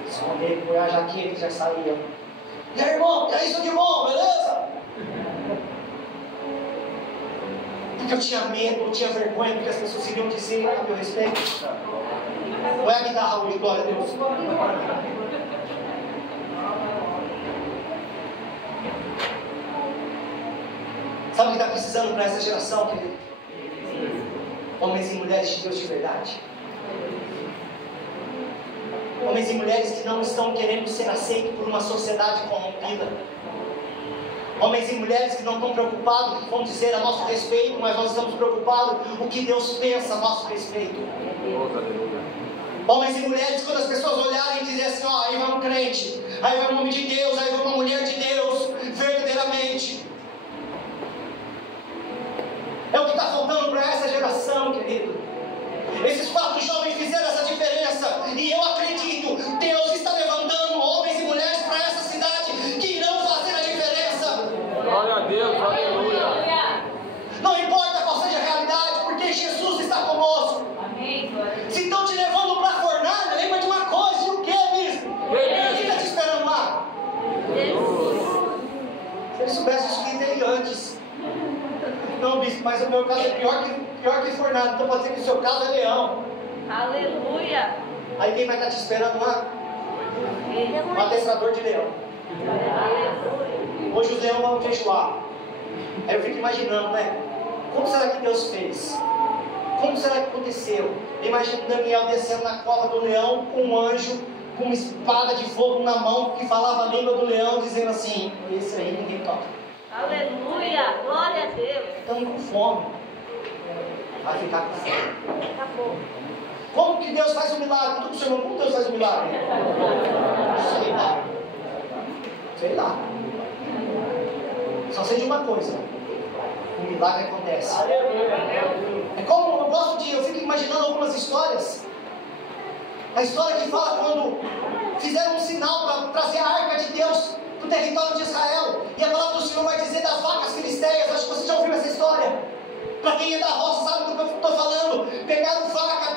esconder, pôr a jaqueta e já saía. E aí, irmão, é isso aqui, bom, beleza? Porque eu tinha medo, eu tinha vergonha do que as pessoas iriam dizer a meu respeito. Não é a guitarra hoje, glória a Deus. Sabe o que está precisando para essa geração, querido? Homens e mulheres de Deus de verdade. Homens e mulheres que não estão querendo ser aceitos por uma sociedade corrompida. Homens e mulheres que não estão preocupados com o que vão dizer a nosso respeito, mas nós estamos preocupados com o que Deus pensa a nosso respeito. Homens e mulheres, quando as pessoas olharem e dizerem assim: ó, aí vai um crente, aí vai um homem de Deus, aí vai uma mulher de Deus, verdadeiramente. É o que está faltando para essa geração, querido. Esses 4 jovens fizeram essa diferença, e eu acredito, Deus está levantando homens e mulheres para essa cidade que irão fazer a diferença. Glória a Deus, aleluia. Não importa qual seja a realidade, porque Jesus está conosco. Se estão te levando para a fornalha, lembra de uma coisa: e o que, bispo? Quem fica te esperando lá? Se ele soubesse isso que tem antes. Não, bispo, mas o meu caso é pior que fornalha, então pode ser que o seu caso é leão. Aleluia. Aí quem vai estar te esperando lá? Um adestrador de leão. Aleluia. Hoje os leões vão jejuar. Aí eu fico imaginando, né? Como será que Deus fez? Como será que aconteceu? Imagina Daniel descendo na cova do leão com um anjo com uma espada de fogo na mão que falava a língua do leão, dizendo assim: esse aí ninguém toca. Aleluia. Glória a Deus. Estamos com fome. Vai ficar com fome. Acabou. Como que Deus faz um milagre? Tudo seu irmão, como Deus faz um milagre? Sei lá. Sei lá. Só sei de uma coisa: o milagre acontece. É como eu fico imaginando algumas histórias. A história que fala quando fizeram um sinal para trazer a arca de Deus para o território de Israel. E a palavra do Senhor vai dizer das vacas filisteias. Acho que você já ouviu essa história. Para quem é da roça sabe do que eu estou falando. Pegaram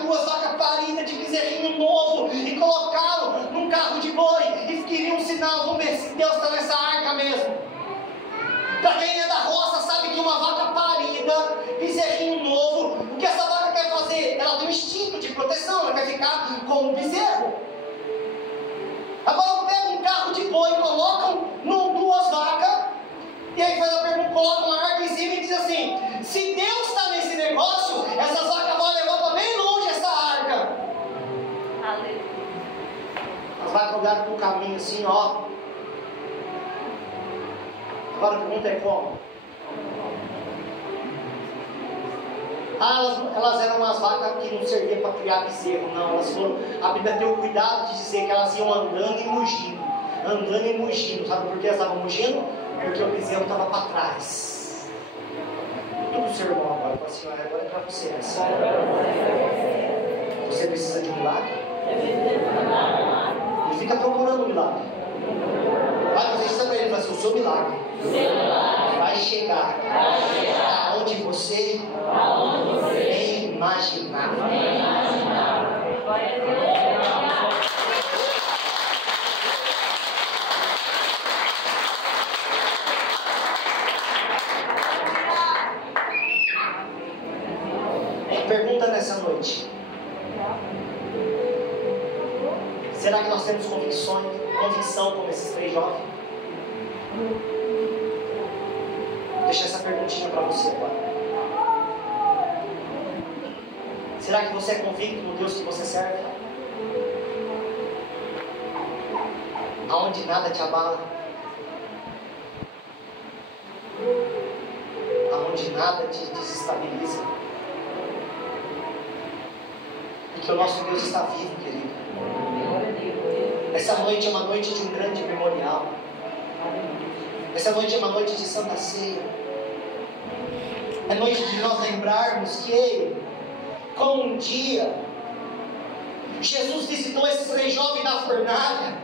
duas vacas paridas de bezerrinho novo e colocaram num carro de boi e queriam um sinal. Vamos ver se Deus está nessa arca mesmo. Para quem é da roça sabe que uma vaca parida, bezerrinho novo, o que essa vaca quer fazer? Ela tem um instinto de proteção, ela quer ficar com o bezerro. Agora pegam um carro de boi, colocam duas vacas, e aí faz a pergunta, colocam uma arca em cima e diz assim: se Deus está nesse negócio, essas vacas vão levar para bem longe essa arca. Aleluia. As vacas olharam para o caminho assim, ó. Agora a pergunta é como? Elas eram umas vacas que não serviam para criar bezerro, não. Elas foram, a Bíblia tem o cuidado de dizer que elas iam andando e mugindo. Andando e mugindo. Sabe por que elas estavam mugindo? Porque o bezerro estava para trás. Tudo seu irmão agora. Fala assim, agora é para você. Você precisa de um milagre? E fica procurando um milagre. Vai fazer isso para ele e fala assim, o seu milagre vai chegar aonde você nem imaginava. Pergunta nessa noite: será que nós temos convicção como esses 3 jovens? Deixa essa perguntinha para você agora. Será que você é convicto no Deus que você serve? Aonde nada te abala? Aonde nada te desestabiliza? Porque o nosso Deus está vivo, querido. Essa noite é uma noite de um grande memorial. Essa noite é uma noite de Santa Ceia. É noite de nós lembrarmos que Ele, como um dia Jesus visitou esses 3 jovens na fornalha,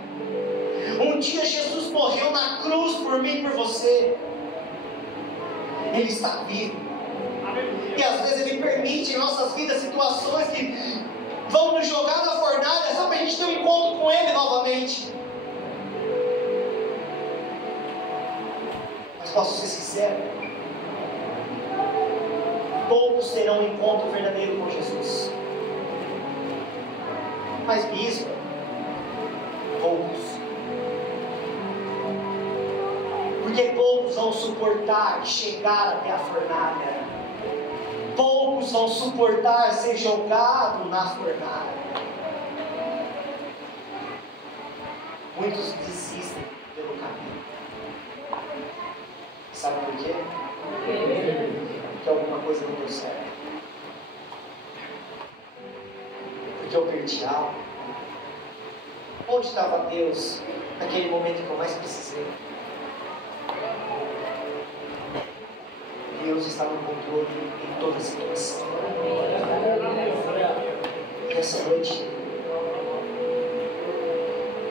um dia Jesus morreu na cruz por mim e por você. Ele está vivo. E às vezes Ele permite em nossas vidas situações que vão nos jogar na fornalha só para a gente ter um encontro com Ele novamente. Mas posso ser sincero, poucos terão um encontro verdadeiro com Jesus. Mas bispo, poucos. Porque poucos vão suportar chegar até a fornalha. Poucos vão suportar ser jogado na fornalha. Muitos desistem pelo caminho. Sabe por quê? Porque alguma coisa não deu certo. Porque eu perdi algo. Onde estava Deus naquele momento que eu mais precisei? Deus está no controle em toda situação. E essa noite,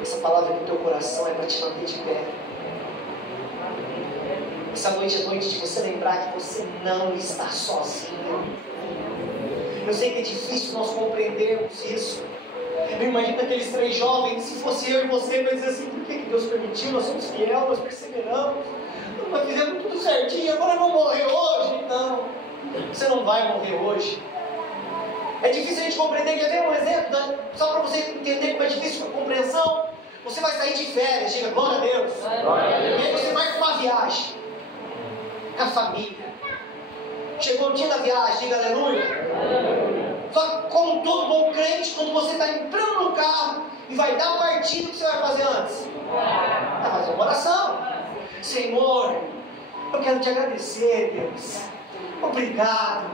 essa palavra no teu coração é para te manter de pé. Essa noite é noite de você lembrar que você não está sozinho. Eu sei que é difícil nós compreendermos isso. Eu imagino aqueles 3 jovens, se fosse eu e você, vai dizer assim, por que Deus permitiu? Nós somos fiéis, nós perseveramos, nós fizemos tudo certinho, agora eu vou morrer hoje? Não, você não vai morrer hoje. É difícil a gente compreender. Quer ver um exemplo, né? Só para você entender como é difícil a compreensão. Você vai sair de férias, diga glória a Deus. Glória a Deus. E aí você vai para uma viagem com a família. Chegou o dia da viagem, diga aleluia. Só que como todo bom crente, quando você está entrando no carro e vai dar partida, o que você vai fazer antes? Vai fazer uma oração. Senhor, eu quero te agradecer, Deus. Obrigado.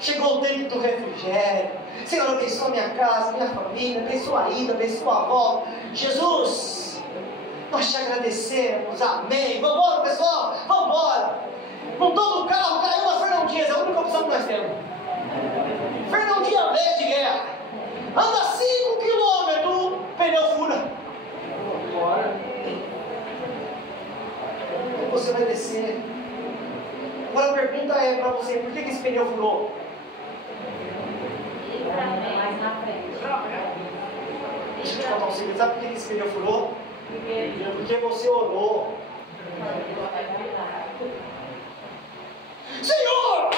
Chegou o tempo do refrigério. Senhor, abençoa minha casa, minha família, abençoa a ida, abençoa a volta. Jesus, nós te agradecemos. Amém. Vamos embora, pessoal. Vamos embora. Não estou no carro, caiu na Fernão Dias. É a única opção que nós temos. Fernão Dias, velho de guerra. Anda 5 quilômetros, pneu fura. Aí você vai descer. Agora a pergunta é para você: por que esse pneu furou? Deixa eu te contar um segredo. Sabe por que esse pneu furou? Porque você orou. Senhor,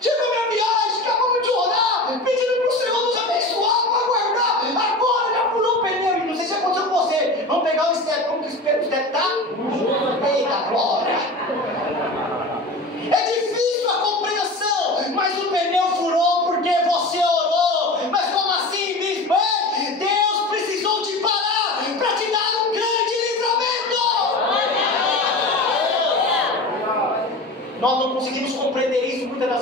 chegou minha viagem, acabamos de orar, pedindo para o Senhor nos abençoar, para guardar. Agora já furou o pneu. E não sei se aconteceu com você. Vamos pegar o step. Como que o step está? Eita glória! É difícil a compreensão, mas o pneu furou porque você orou. Mas como assim, bispo? Deus precisou te parar para te dar um grande livramento. Nós não conseguimos compreender isso muitas das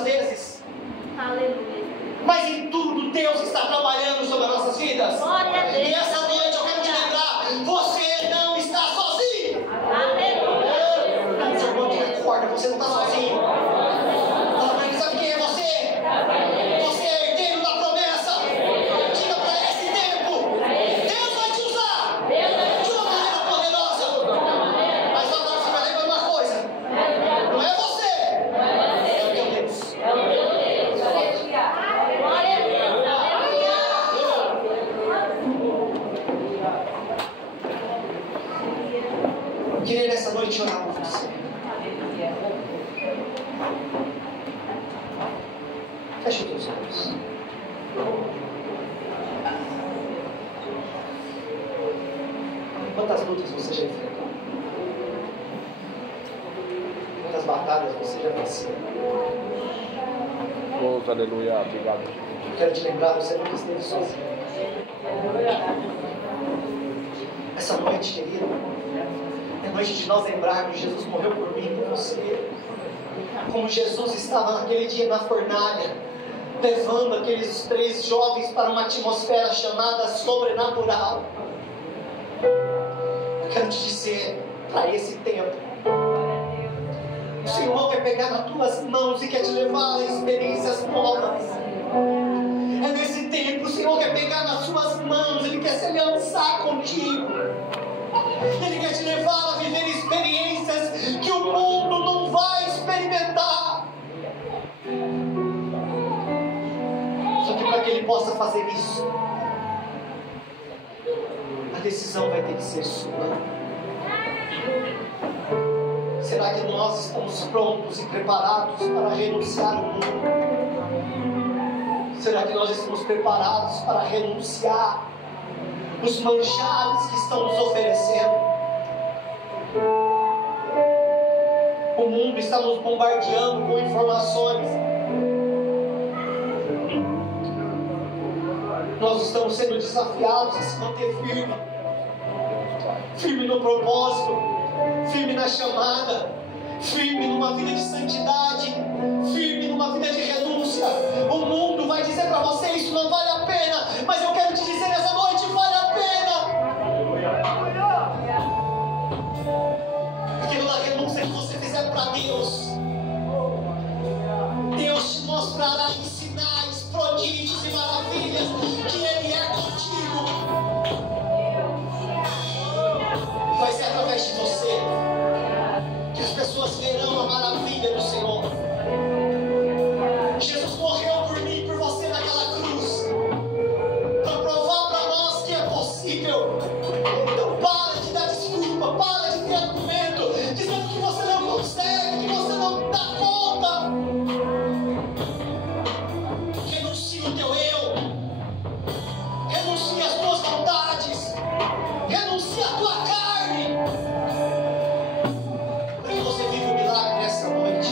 Aleluia. Mas em tudo Deus está trabalhando sobre as nossas vidas. Glória a Deus. E essa noite eu quero te lembrar, você não está sozinho. Aleluia. Seu irmão te recorda, você não está sozinho. Fala para ele, sabe quem é você? Você é herdeiro da promessa. Diga para esse tempo, Deus vai te usar de uma maneira poderosa. Mas agora você vai lembrar uma coisa, não é você, é o teu Deus. Glória a Deus. Eu queria nessa noite orar por você. Feche os teus olhos. Quantas lutas você já enfrentou? Quantas batalhas você já venceu? Oh, aleluia. Obrigado. Quero te lembrar, você nunca esteve sozinho. Essa noite, querido, é noite de nós lembrarmos que Jesus morreu por mim e por você. Como Jesus estava naquele dia na fornalha, levando aqueles 3 jovens para uma atmosfera chamada sobrenatural. Eu quero te dizer, para esse tempo, o Senhor quer pegar nas tuas mãos e quer te levar a experiências novas. É nesse tempo, o Senhor quer pegar nas suas mãos, Ele quer se aliançar contigo. Ele quer te levar a viver experiências que o mundo não vai experimentar. Só que para que Ele possa fazer isso, a decisão vai ter que ser sua. Será que nós estamos prontos e preparados para renunciar ao mundo? Será que nós estamos preparados para renunciar os manjares que estão nos oferecendo? O mundo está nos bombardeando com informações. Nós estamos sendo desafiados a se manter firme. Firme no propósito, firme na chamada, firme numa vida de santidade, firme numa vida de renúncia. O mundo vai dizer para você, isso não vale a pena, mas eu quero te dizer nessa noite, vale a pena. Porque toda renúncia que você fizer para Deus, Deus te mostrará em sinais, prodígios e maravilhas que Ele é contigo. Vai ser através de você que as pessoas verão a maravilha do Senhor. Jesus morreu por mim e por você naquela cruz, para provar para nós que é possível. Então para de dar desculpa, para de ter argumento, dizendo que você não consegue, que você não dá conta. Renuncia o teu eu, renuncia as tuas vontades, renuncia a tua carne. Para que você vive o milagre nessa noite.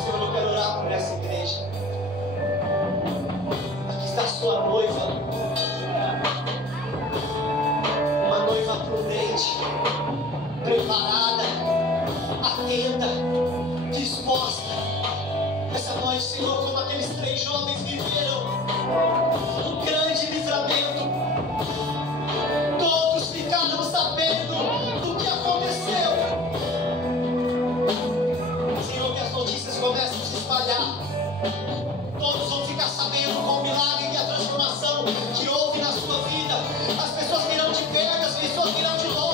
Senhor, eu quero orar por essa igreja. Aqui está a sua noiva. Uma noiva prudente, preparada, atenta, disposta. Essa noite, Senhor, como aqueles 3 jovens viveram um grande livramento. Todos ficaram sabendo do que aconteceu. Senhor, que as notícias comecem a se espalhar. Todos vão ficar sabendo com o milagre e a transformação que houve na sua vida. As pessoas virão de perto, as pessoas virão de longe.